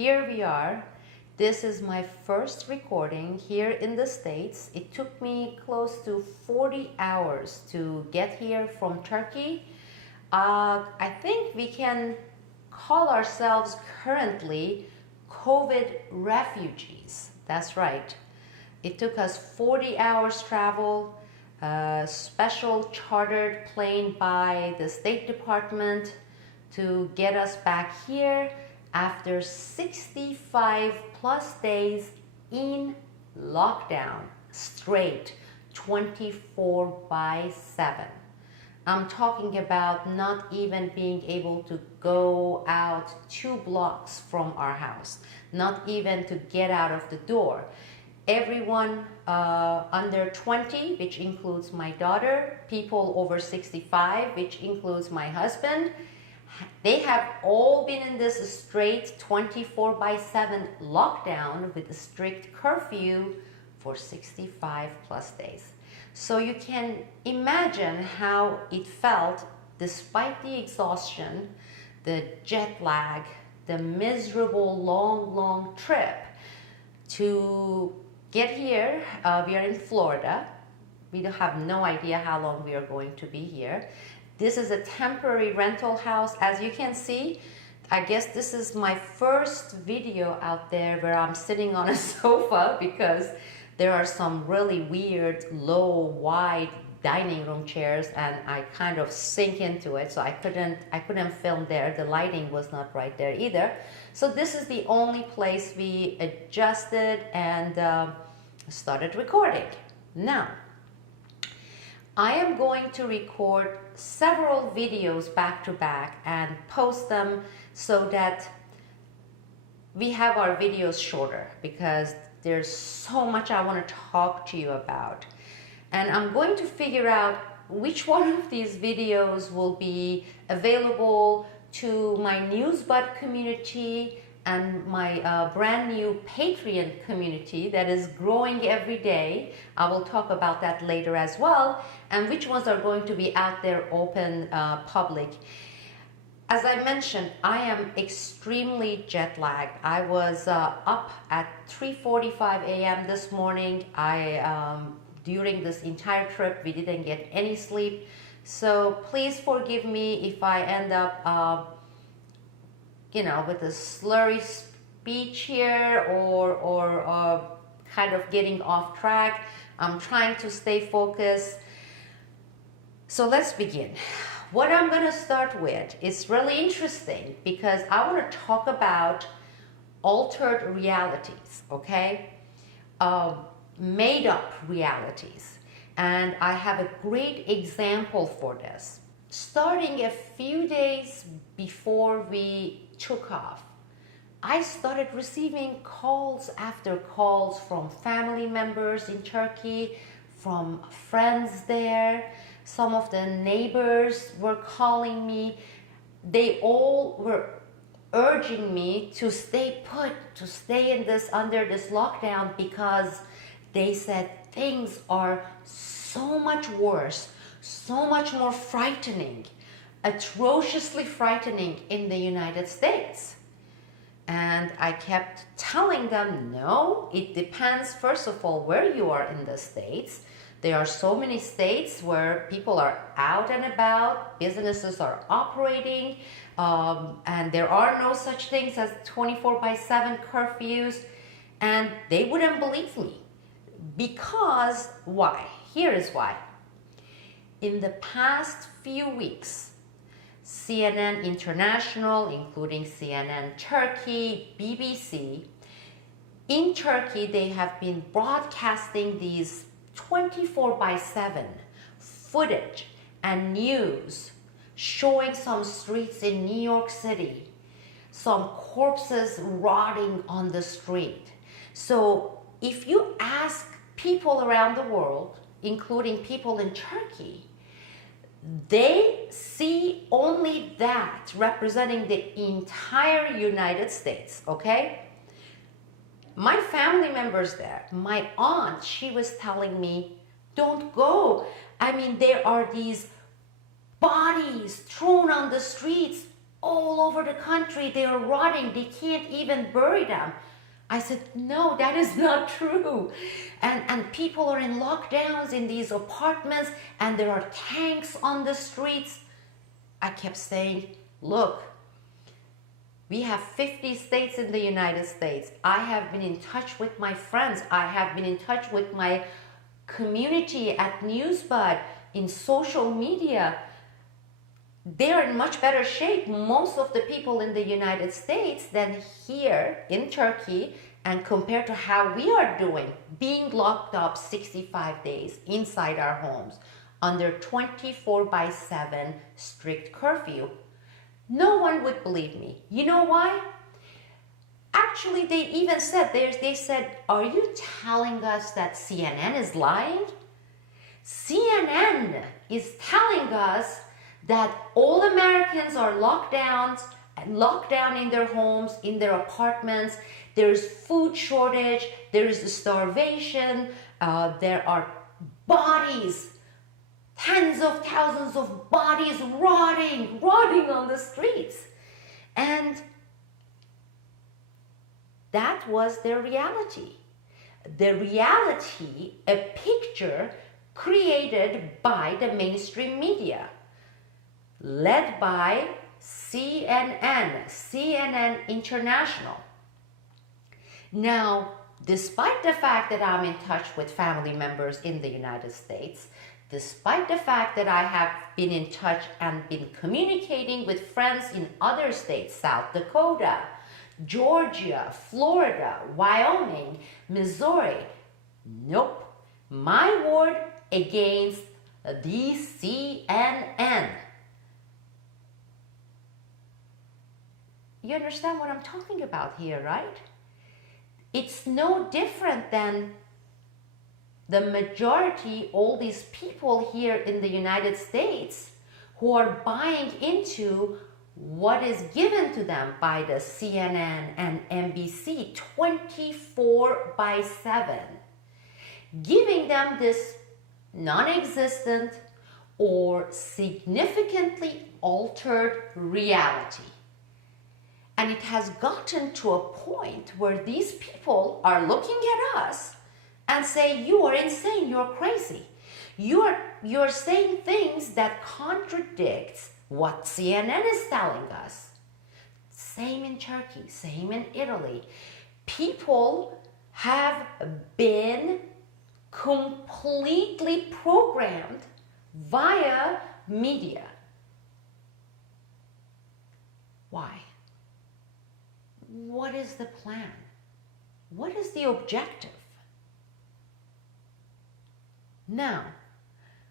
here we are. This is my first recording here in the States. It took me close to 40 hours to get here from Turkey. I think we can call ourselves currently COVID refugees. That's right. It took us 40 hours travel, a special chartered plane by the State Department to get us back here after 65 plus days in lockdown, straight 24/7. I'm talking about not even being able to go out 2 blocks from our house, not even to get out of the door. Everyone under 20, which includes my daughter, people over 65, which includes my husband, they have all been in this straight 24/7 lockdown with a strict curfew for 65 plus days. So you can imagine how it felt despite the exhaustion, the jet lag, the miserable long trip to get here. We are in Florida. We have no idea how long we are going to be here. This is a temporary rental house. As you can see, I guess this is my first video out there where I'm sitting on a sofa because there are some really weird, low, wide dining room chairs and I kind of sink into it, so I couldn't film there. The lighting was not right there either. So this is the only place we adjusted and started recording. Now, I am going to record several videos back to back and post them so that we have our videos shorter because there's so much I want to talk to you about. And I'm going to figure out which one of these videos will be available to my Newsbud community and my brand new Patreon community that is growing every day. I will talk about that later as well, and which ones are going to be out there open public. As I mentioned, I am extremely jet lagged. I was up at 3:45 a.m. this morning. During this entire trip, we didn't get any sleep. So please forgive me if I end up with a slurry speech here or kind of getting off track. I'm trying to stay focused. So let's begin. What I'm going to start with is really interesting because I want to talk about altered realities, okay? Made up realities. And I have a great example for this. Starting a few days before we took off, I started receiving calls after calls from family members in Turkey, from friends there. Some of the neighbors were calling me. They all were urging me to stay put, to stay under this lockdown because they said things are so much worse, so much more frightening, atrociously frightening in the United States. And I kept telling them, no, it depends, first of all, where you are in the States. There are so many states where people are out and about, businesses are operating, and there are no such things as 24/7 curfews, and they wouldn't believe me. Because why? Here is why. In the past few weeks, CNN International, including CNN Turkey, BBC, in Turkey they have been broadcasting these 24/7 footage and news showing some streets in New York City, some corpses rotting on the street. So if you ask people around the world, including people in Turkey, they see only that representing the entire United States, okay? My family members there, my aunt, she was telling me, don't go. I mean, there are these bodies thrown on the streets all over the country. They are rotting. They can't even bury them. I said, no, that is not true. And people are in lockdowns in these apartments, and there are tanks on the streets. I kept saying, look, we have 50 states in the United States. I have been in touch with my friends. I have been in touch with my community at NewsBud, in social media. They're in much better shape, most of the people in the United States, than here in Turkey, and compared to how we are doing, being locked up 65 days inside our homes under 24/7 strict curfew. No one would believe me. You know why? Actually, they even said, they said, are you telling us that CNN is lying? CNN is telling us that all Americans are locked down in their homes, in their apartments. There's food shortage, there's starvation, there are bodies, tens of thousands of bodies rotting on the streets. And that was their reality. The reality, a picture created by the mainstream media, led by CNN International. Now, despite the fact that I'm in touch with family members in the United States, despite the fact that I have been in touch and been communicating with friends in other states, South Dakota, Georgia, Florida, Wyoming, Missouri, nope, my word against the CNN. You understand what I'm talking about here, right? It's no different than the majority, all these people here in the United States who are buying into what is given to them by the CNN and NBC 24/7, giving them this non-existent or significantly altered reality. And it has gotten to a point where these people are looking at us and say, you are insane, you're crazy. You're saying things that contradicts what CNN is telling us. Same in Turkey, same in Italy. People have been completely programmed via media. Why? What is the plan? What is the objective? Now,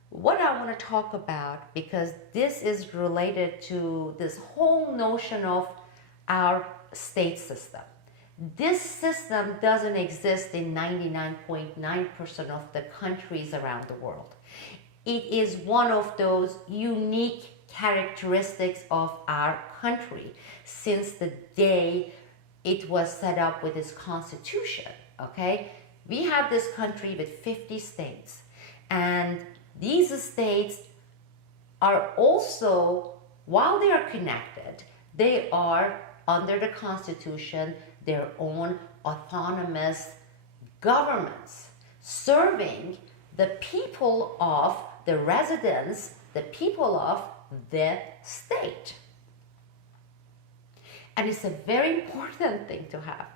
what I want to talk about, because this is related to this whole notion of our state system. This system doesn't exist in 99.9% of the countries around the world. It is one of those unique characteristics of our country since the day it was set up with its constitution, okay? We have this country with 50 states, and these states are also, while they are connected, they are under the constitution their own autonomous governments, serving the people of the residents, the people of the state. And it's a very important thing to have.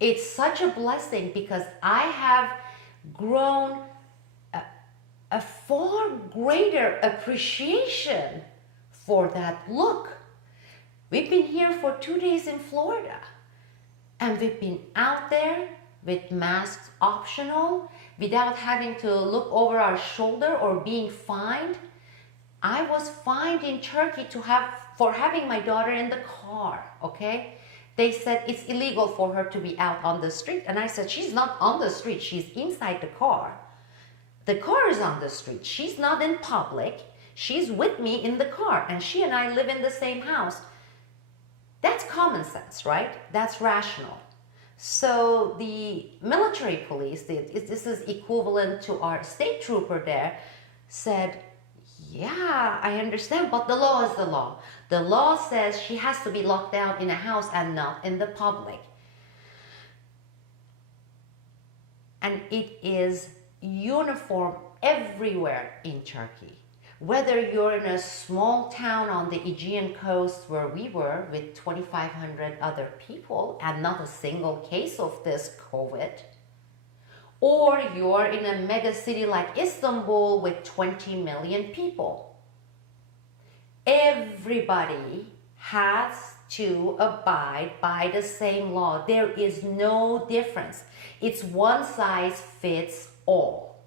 It's such a blessing because I have grown a far greater appreciation for that look. We've been here for 2 days in Florida, and we've been out there with masks optional, without having to look over our shoulder or being fined. I was fined in Turkey for having my daughter in the car, okay? They said it's illegal for her to be out on the street. And I said, she's not on the street, she's inside the car. The car is on the street. She's not in public. She's with me in the car, and she and I live in the same house. That's common sense, right? That's rational. So the military police, this is equivalent to our state trooper there, said, Yeah, I understand, but the law is the law. The law says she has to be locked down in a house and not in the public. And it is uniform everywhere in Turkey. Whether you're in a small town on the Aegean coast where we were with 2,500 other people and not a single case of this COVID, or you're in a mega city like Istanbul with 20 million people, everybody has to abide by the same law. There is no difference. It's one size fits all.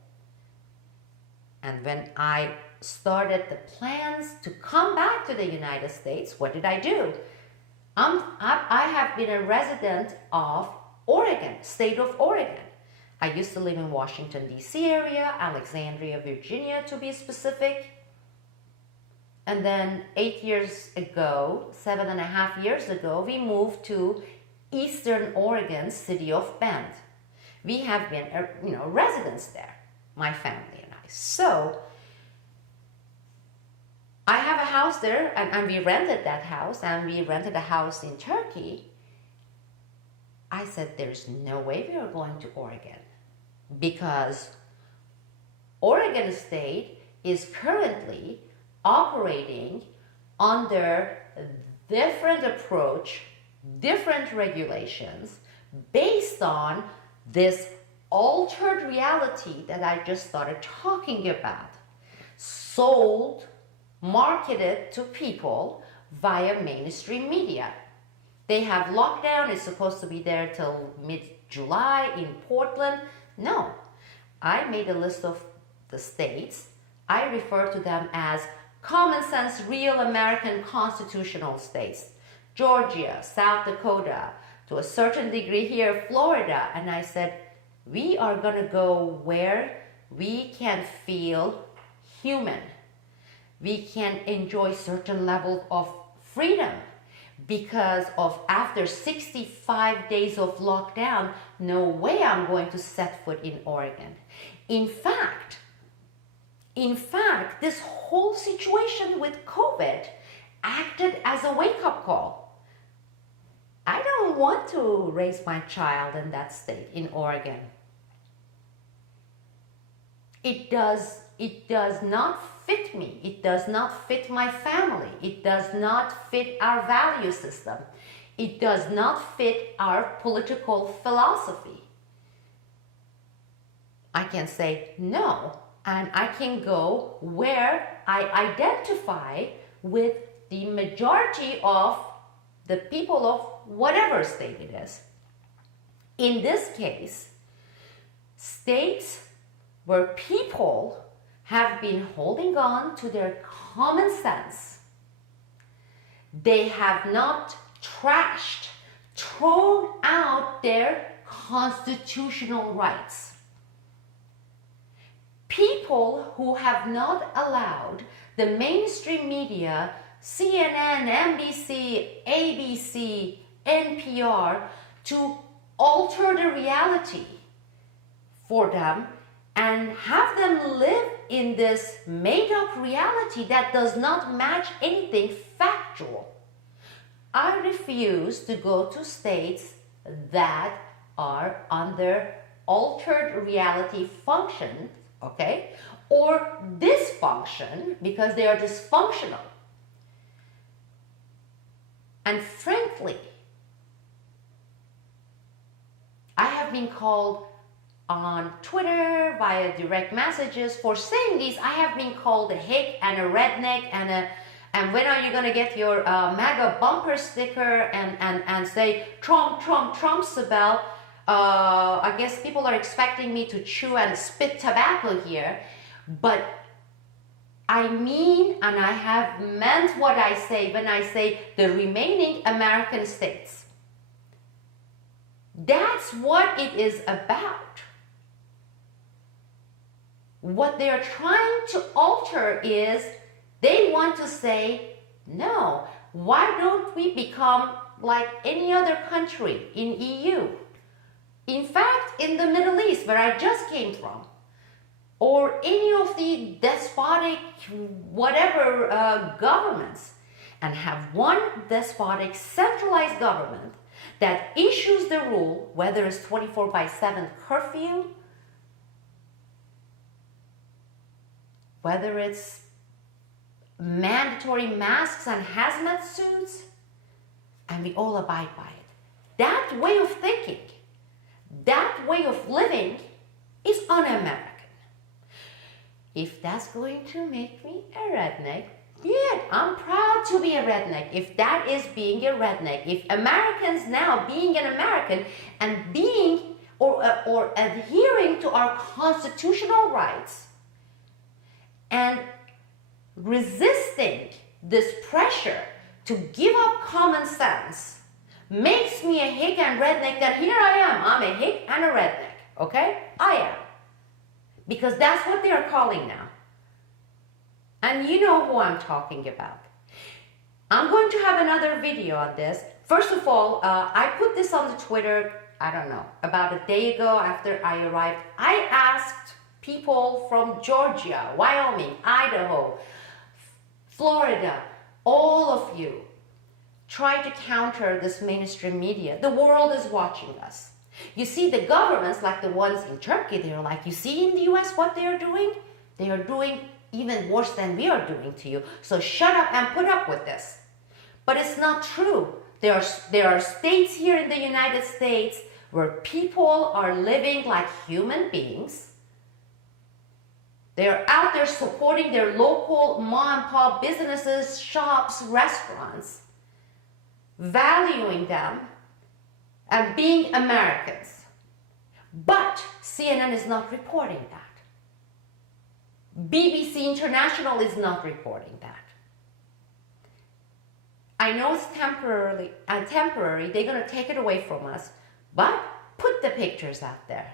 And when I started the plans to come back to the United States, what did I do? I have been a resident of Oregon, state of Oregon. I used to live in Washington, D.C. area, Alexandria, Virginia to be specific. And then 8 years ago, 7.5 years ago, we moved to Eastern Oregon, city of Bend. We have been, residents there, my family and I. So I have a house there, and we rented that house, and we rented a house in Turkey. I said, there's no way we are going to Oregon, because Oregon State is currently operating under a different approach, different regulations, based on this altered reality that I just started talking about, sold, marketed to people via mainstream media. They have lockdown, it's supposed to be there till mid-July in Portland. No, I made a list of the states. I refer to them as common sense, real American constitutional states. Georgia, South Dakota, to a certain degree here, Florida. And I said, we are gonna go where we can feel human. We can enjoy certain level of freedom, because of after 65 days of lockdown, no way I'm going to set foot in Oregon. In fact, this whole situation with COVID acted as a wake-up call. I don't want to raise my child in that state, in Oregon. It does not fit me. It does not fit my family. It does not fit our value system. It does not fit our political philosophy. I can say no, and I can go where I identify with the majority of the people of whatever state it is. In this case, states where people have been holding on to their common sense. They have not trashed, thrown out their constitutional rights. People who have not allowed the mainstream media, CNN, NBC, ABC, NPR, to alter the reality for them and have them live in this made-up reality that does not match anything factual. I refuse to go to states that are under altered reality function, okay, or dysfunction, because they are dysfunctional. And frankly, I have been called on Twitter via direct messages for saying these. I have been called a hick and a redneck and when are you gonna get your MAGA bumper sticker and say Trump, Trump, Trumpsabel? I guess people are expecting me to chew and spit tobacco here, but I mean, and I have meant what I say when I say the remaining American states. That's what it is about. What they're trying to alter is they want to say, no, why don't we become like any other country in EU? In fact, in the Middle East, where I just came from, or any of the despotic whatever governments, and have one despotic centralized government that issues the rule, whether it's 24/7 curfew, whether it's mandatory masks and hazmat suits, and we all abide by it. That way of thinking, that way of living is un-American. If that's going to make me a redneck, yeah, I'm proud to be a redneck. If that is being a redneck, if Americans now being an American and being or adhering to our constitutional rights and resisting this pressure to give up common sense makes me a hick and redneck, then here I am. I'm a hick and a redneck, okay? I am. Because that's what they are calling now. And you know who I'm talking about. I'm going to have another video on this. First of all, I put this on the Twitter, I don't know, about a day ago after I arrived. I asked people from Georgia, Wyoming, Idaho, Florida, all of you, try to counter this mainstream media. The world is watching us. You see, the governments, like the ones in Turkey, they're like, you see in the US what they are doing? They are doing even worse than we are doing to you. So shut up and put up with this. But it's not true. There are states here in the United States where people are living like human beings. They're out there supporting their local mom and pop businesses, shops, restaurants, valuing them and being Americans. But CNN is not reporting that. BBC International is not reporting that. I know it's temporary, they're going to take it away from us, but put the pictures out there.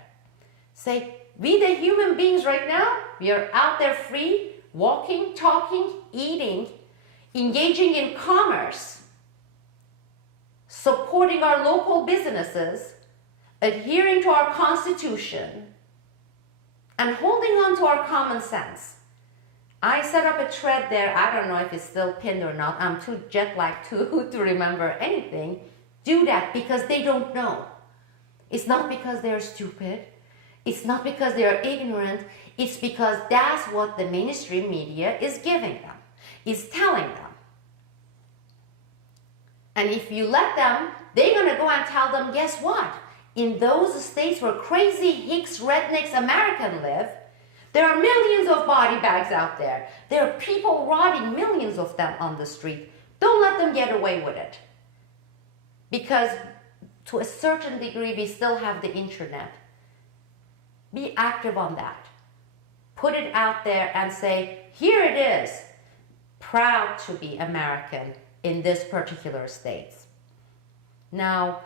Say, we the human beings right now, we are out there free, walking, talking, eating, engaging in commerce, supporting our local businesses, adhering to our Constitution, and holding on to our common sense. I set up a thread there. I don't know if it's still pinned or not. I'm too jet lagged to remember anything. Do that because they don't know. It's not because they're stupid. It's not because they're ignorant. It's because that's what the mainstream media is giving them, is telling them. And if you let them, they're going to go and tell them, guess what? In those states where crazy hicks, rednecks, American live, there are millions of body bags out there. There are people rotting, millions of them on the street. Don't let them get away with it. Because to a certain degree, we still have the internet. Be active on that. Put it out there and say, here it is. Proud to be American in this particular state. Now,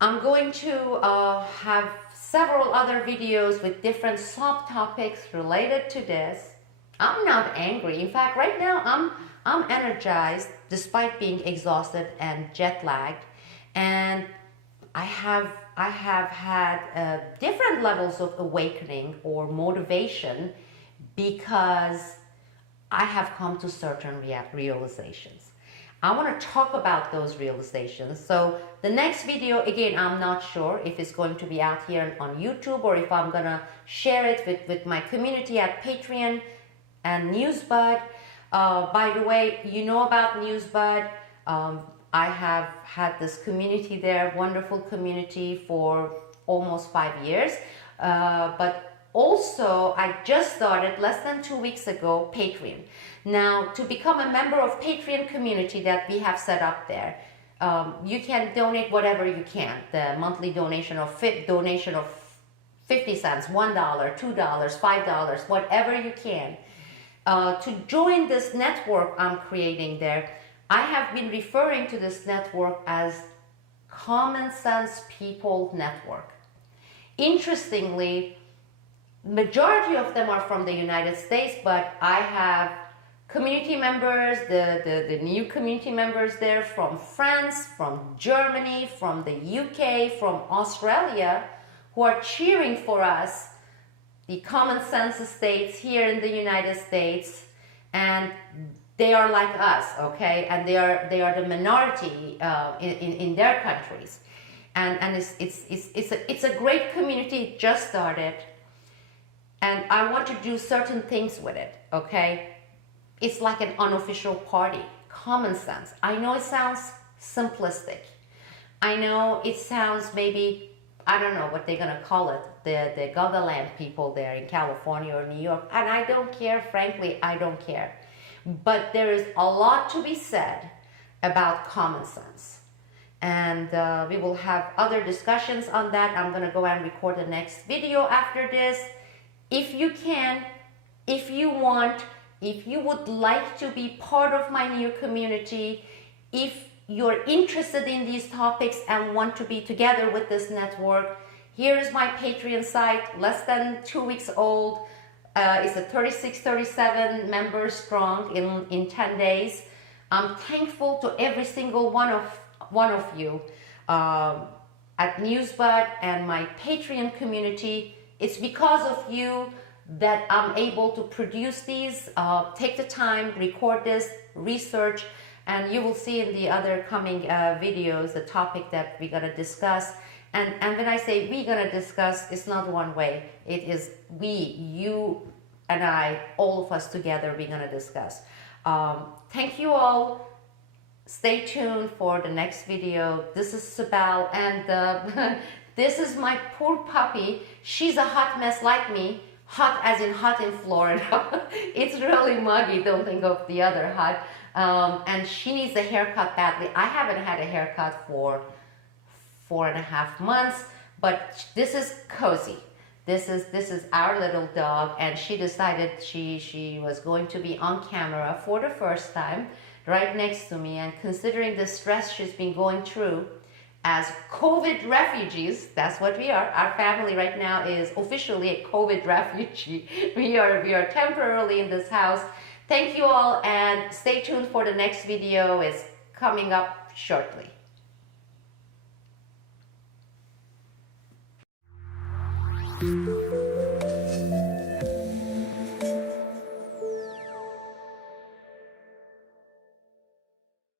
I'm going to have several other videos with different subtopics related to this. I'm not angry. In fact, right now I'm energized despite being exhausted and jet lagged, and I have had different levels of awakening or motivation because I have come to certain realizations. I want to talk about those realizations. So the next video, again, I'm not sure if it's going to be out here on YouTube or if I'm going to share it with my community at Patreon and Newsbud. By the way, you know about Newsbud. I have had this community there, wonderful community for almost 5 years. But also, I just started less than 2 weeks ago, Patreon. Now, to become a member of Patreon community that we have set up there, you can donate whatever you can. The monthly donation of 50 cents, $1, $2, $5, whatever you can. To join this network I'm creating there, I have been referring to this network as Common Sense People Network. Interestingly, majority of them are from the United States, but I have community members, the new community members there from France, from Germany, from the UK, from Australia, who are cheering for us the common sense states here in the United States, and they are like us, okay, and they are the minority in their countries, and it's a great community. It just started, and I want to do certain things with it, okay. It's like an unofficial party. Common sense. I know it sounds simplistic. I know it sounds maybe, I don't know what they're gonna call it, the Gagaland people there in California or New York, and I don't care, frankly, I don't care. But there is a lot to be said about common sense. And we will have other discussions on that. I'm gonna go and record the next video after this. If you can, if you want, if you would like to be part of my new community, if you're interested in these topics and want to be together with this network, here is my Patreon site, less than 2 weeks old. It's a 36, 37 members strong in 10 days. I'm thankful to every single one of you at Newsbud and my Patreon community. It's because of you that I'm able to produce these, take the time, record this, research, and you will see in the other coming videos the topic that we're gonna discuss. And when I say we're gonna discuss, it's not one way. It is we, you and I, all of us together, we're gonna discuss. Thank you all. Stay tuned for the next video. This is Sibel, and this is my poor puppy. She's a hot mess like me. Hot as in hot in Florida. It's really muggy, don't think of the other hot. And she needs a haircut badly. I haven't had a haircut for 4.5 months, but this is Cozy. This is our little dog, and she decided she was going to be on camera for the first time right next to me, and considering the stress she's been going through as COVID refugees, that's what we are. Our family right now is officially a COVID refugee. We are temporarily in this house. Thank you all, and stay tuned for the next video. It's coming up shortly.